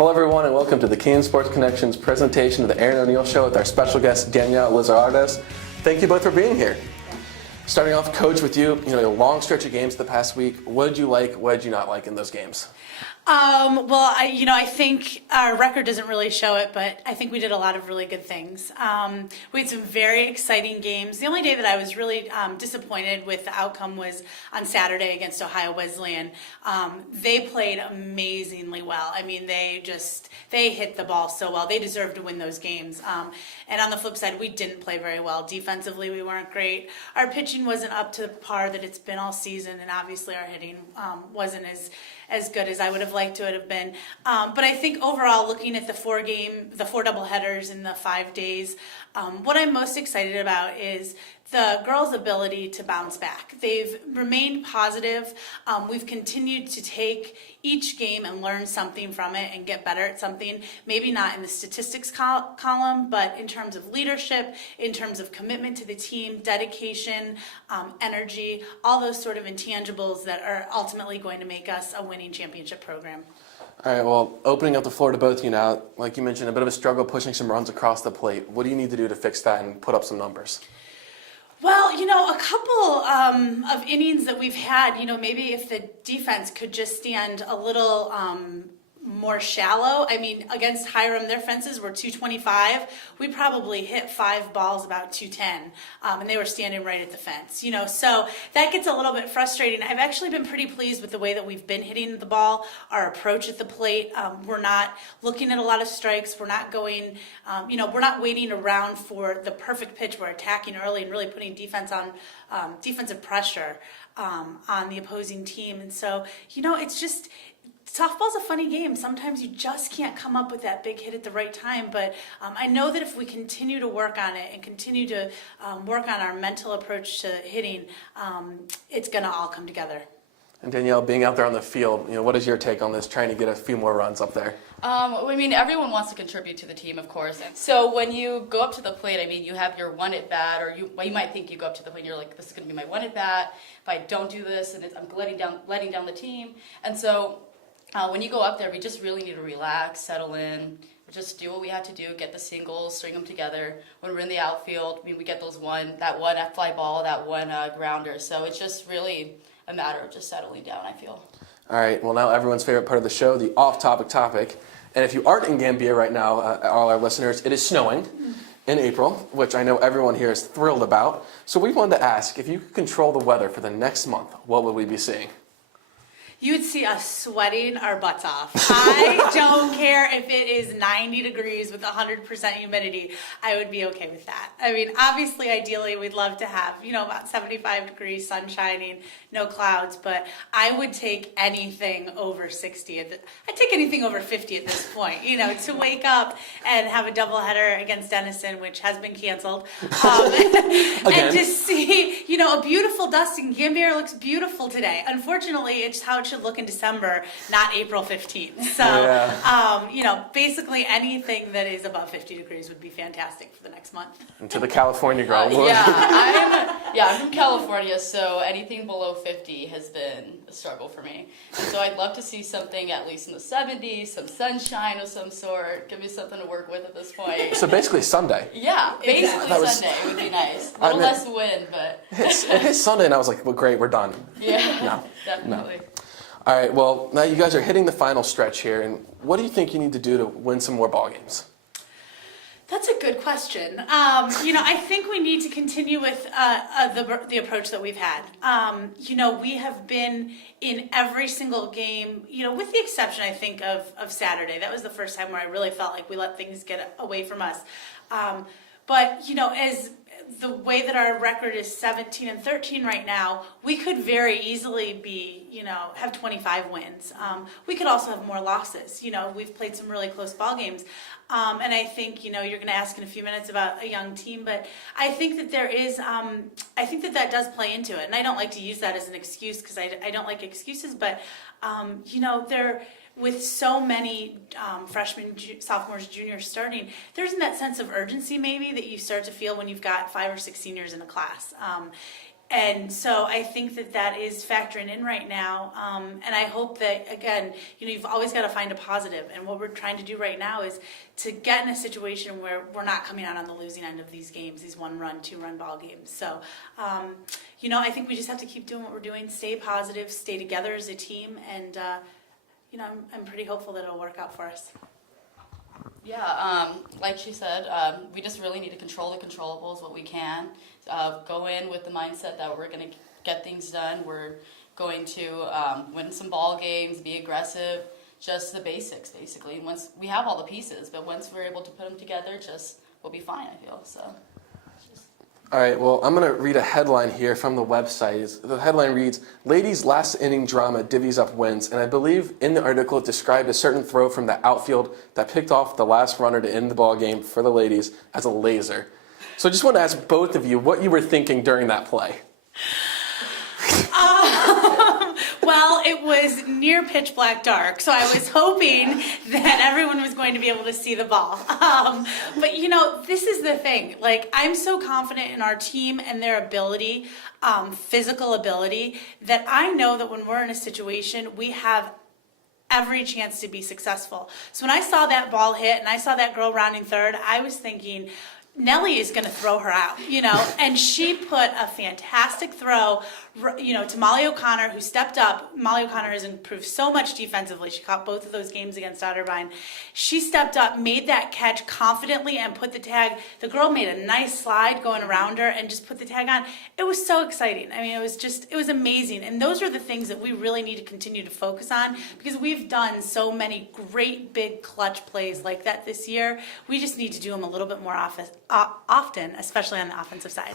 Hello everyone and welcome to the Kenyon Sports Connections presentation of the Erin O'Neill Show with our special guest Danielle Elizarraraz. Thank you both for being here. Starting off, Coach, with you, a long stretch of games the past week. What did you like, what did you not like in those games? I think our record doesn't really show it, but I think we did a lot of really good things. We had some very exciting games. The only day that I was really disappointed with the outcome was on Saturday against Ohio Wesleyan. They played amazingly well. I mean, they hit the ball so well. They deserved to win those games. And on the flip side, we didn't play very well. Defensively, we weren't great. Our pitching wasn't up to the par that it's been all season, and obviously our hitting wasn't as good as I would have liked to have been. But I think overall, looking at the four doubleheaders in the 5 days, what I'm most excited about is the girls' ability to bounce back. They've remained positive. We've continued to take each game and learn something from it and get better at something. Maybe not in the statistics column, but in terms of leadership, in terms of commitment to the team, dedication, energy, all those sort of intangibles that are ultimately going to make us a winning championship program. All right, well, opening up the floor to both of you now, like you mentioned, a bit of a struggle pushing some runs across the plate. What do you need to do to fix that and put up some numbers? Well, a couple of innings that we've had, maybe if the defense could just stand a little more shallow. I mean, against Hiram, their fences were 225. We probably hit 5 balls about 210, and they were standing right at the fence. So that gets a little bit frustrating. I've actually been pretty pleased with the way that we've been hitting the ball, our approach at the plate. We're not looking at a lot of strikes. We're not going, we're not waiting around for the perfect pitch. We're attacking early and really putting defensive pressure on the opposing team. And so, it's just, softball's a funny game. Sometimes you just can't come up with that big hit at the right time, but I know that if we continue to work on it and continue to work on our mental approach to hitting, it's going to all come together. And Danielle, being out there on the field, what is your take on this, trying to get a few more runs up there? Everyone wants to contribute to the team, of course. And so when you go up to the plate, you have your one at bat, or you might think you go up to the plate and you're like, this is going to be my one at bat. If I don't do this, and I'm letting down the team. And so when you go up there, we just really need to relax, settle in, just do what we have to do, get the singles, string them together. When we're in the outfield, we get that one fly ball, that one grounder. So it's just really a matter of just settling down, I feel. All right, well, now everyone's favorite part of the show, the off-topic topic. And if you aren't in Gambia right now, all our listeners, it is snowing in April, which I know everyone here is thrilled about. So we wanted to ask, if you could control the weather for the next month, what would we be seeing? You would see us sweating our butts off. I don't care if it is 90 degrees with 100% humidity. I would be okay with that. Obviously, ideally, we'd love to have, about 75 degrees, sun shining, no clouds, but I would take anything over 60. I'd take anything over 50 at this point, to wake up and have a doubleheader against Denison, which has been canceled, and to see, a beautiful dusting. Gambier looks beautiful today. Unfortunately, it's how it should look in December, not April 15th. So, yeah. Basically anything that is above 50 degrees would be fantastic for the next month. And to the California girl. I'm from California, so anything below 50 has been a struggle for me. And so I'd love to see something at least in the 70s, some sunshine of some sort. Give me something to work with at this point. So basically Sunday. Yeah, basically Sunday would be nice. A little less wind, but... It hit Sunday and I was like, well, great, we're done. Yeah, no, definitely. No. All right, well, now you guys are hitting the final stretch here, and what do you think you need to do to win some more ball games? That's a good question. I think we need to continue with the approach that we've had. We have been in every single game, with the exception, I think, of Saturday. That was the first time where I really felt like we let things get away from us. But as the way that our record is 17-13 right now, we could very easily be, have 25 wins. We could also have more losses. We've played some really close ball games. And I think, you're going to ask in a few minutes about a young team, but I think that there is, I think that does play into it. And I don't like to use that as an excuse because I don't like excuses, but, with so many freshmen, sophomores, juniors starting, there isn't that sense of urgency maybe that you start to feel when you've got 5 or 6 seniors in a class. And so I think that is factoring in right now. And I hope that, again, you've always got to find a positive. And what we're trying to do right now is to get in a situation where we're not coming out on the losing end of these games, these 1-run, 2-run ball games. So, I think we just have to keep doing what we're doing, stay positive, stay together as a team. And, I'm pretty hopeful that it'll work out for us. Yeah, like she said, we just really need to control the controllables, what we can. Go in with the mindset that we're going to get things done. We're going to win some ball games, be aggressive, just the basics, basically. Once we have all the pieces, but once we're able to put them together, we'll be fine, I feel. So. All right, well, I'm going to read a headline here from the website. The headline reads, "Ladies' last inning drama divvies up wins." And I believe in the article it described a certain throw from the outfield that picked off the last runner to end the ball game for the ladies as a laser. So I just want to ask both of you what you were thinking during that play. Well, it was near pitch black dark, so I was hoping that everyone was going to be able to see the ball. But this is the thing. I'm so confident in our team and their ability, physical ability, that I know that when we're in a situation, we have every chance to be successful. So when I saw that ball hit and I saw that girl rounding third, I was thinking, Nellie is going to throw her out, and she put a fantastic throw, to Molly O'Connor, who stepped up. Molly O'Connor has improved so much defensively. She caught both of those games against Otterbein. She stepped up, made that catch confidently, and put the tag. The girl made a nice slide going around her and just put the tag on. It was so exciting. I mean, it was amazing. And those are the things that we really need to continue to focus on, because we've done so many great big clutch plays like that this year. We just need to do them a little bit more often, especially on the offensive side.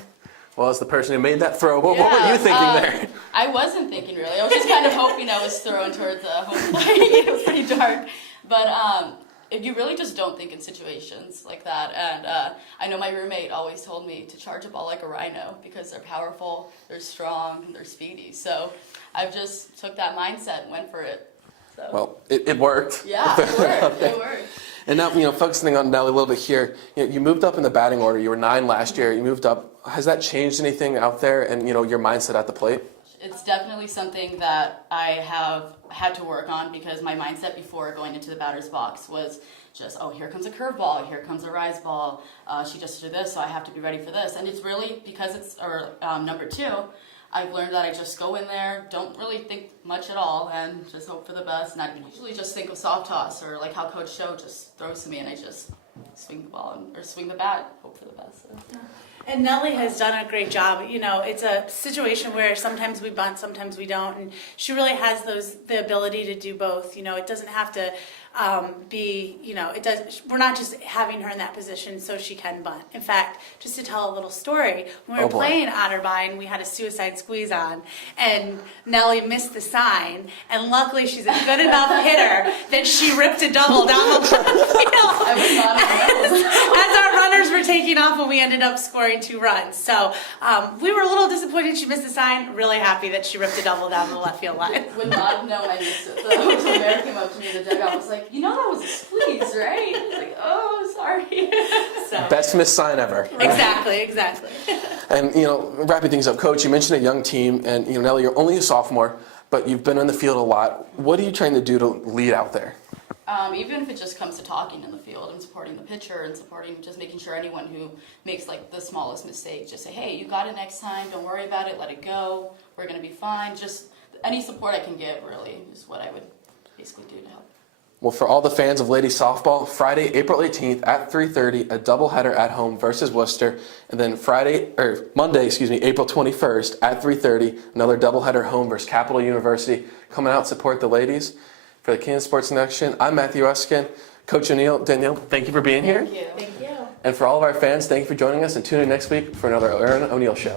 Well, as the person who made that throw, what were you thinking there? I wasn't thinking really. I was just kind of hoping I was throwing towards the home plate. It was pretty dark. But if you really just don't think in situations like that, and I know my roommate always told me to charge a ball like a rhino because they're powerful, they're strong, and they're speedy. So I've just took that mindset and went for it. So. Well, it worked. Yeah, it worked. It worked. And now, focusing on Nellie a little bit here, you moved up in the batting order. You were 9 last year. You moved up. Has that changed anything out there and, your mindset at the plate? It's definitely something that I have had to work on, because my mindset before going into the batter's box was just, oh, here comes a curveball, here comes a rise ball. She just did this, so I have to be ready for this. And it's really because it's number 2. I've learned that I just go in there, don't really think much at all, and just hope for the best. And I usually just think of soft toss, or like how Coach Show just throws to me, and I just swing the ball or swing the bat, hope for the best. So. And Nellie has done a great job. It's a situation where sometimes we bunt, sometimes we don't, and she really has the ability to do both. It doesn't have to be, we're not just having her in that position so she can bunt. In fact, just to tell a little story, when we were playing Otterbein, we had a suicide squeeze on, and Nellie missed the sign, and luckily she's a good enough hitter that she ripped a double down the field. I was not As our runners were taking off, and we ended up scoring 2 runs. So we were a little disappointed she missed the sign, really happy that she ripped a double down the left field line. Would not have known I missed it. The hotel bear came up to me in the dugout and was like, that was a squeeze, right? I was like, oh, sorry. So. Best missed sign ever. Exactly. And, wrapping things up, Coach, you mentioned a young team, and, Nellie, you're only a sophomore, but you've been on the field a lot. What are you trying to do to lead out there? Even if it just comes to talking in the field and supporting the pitcher and just making sure anyone who makes the smallest mistake, just say, hey, you got it next time, don't worry about it, let it go, we're going to be fine. Just any support I can give, really, is what I would basically do to help. Well, for all the fans of ladies softball, Friday, April 18th at 3:30, a doubleheader at home versus Worcester, and then Monday, April 21st at 3:30, another doubleheader home versus Capital University. Come out, support the ladies. For the Kenyon Sports Connection, I'm Matthew Eskin. Coach O'Neill, Danielle, thank you for being here. Thank you. Thank you. And for all of our fans, thank you for joining us, and tune in next week for another Erin O'Neill Show.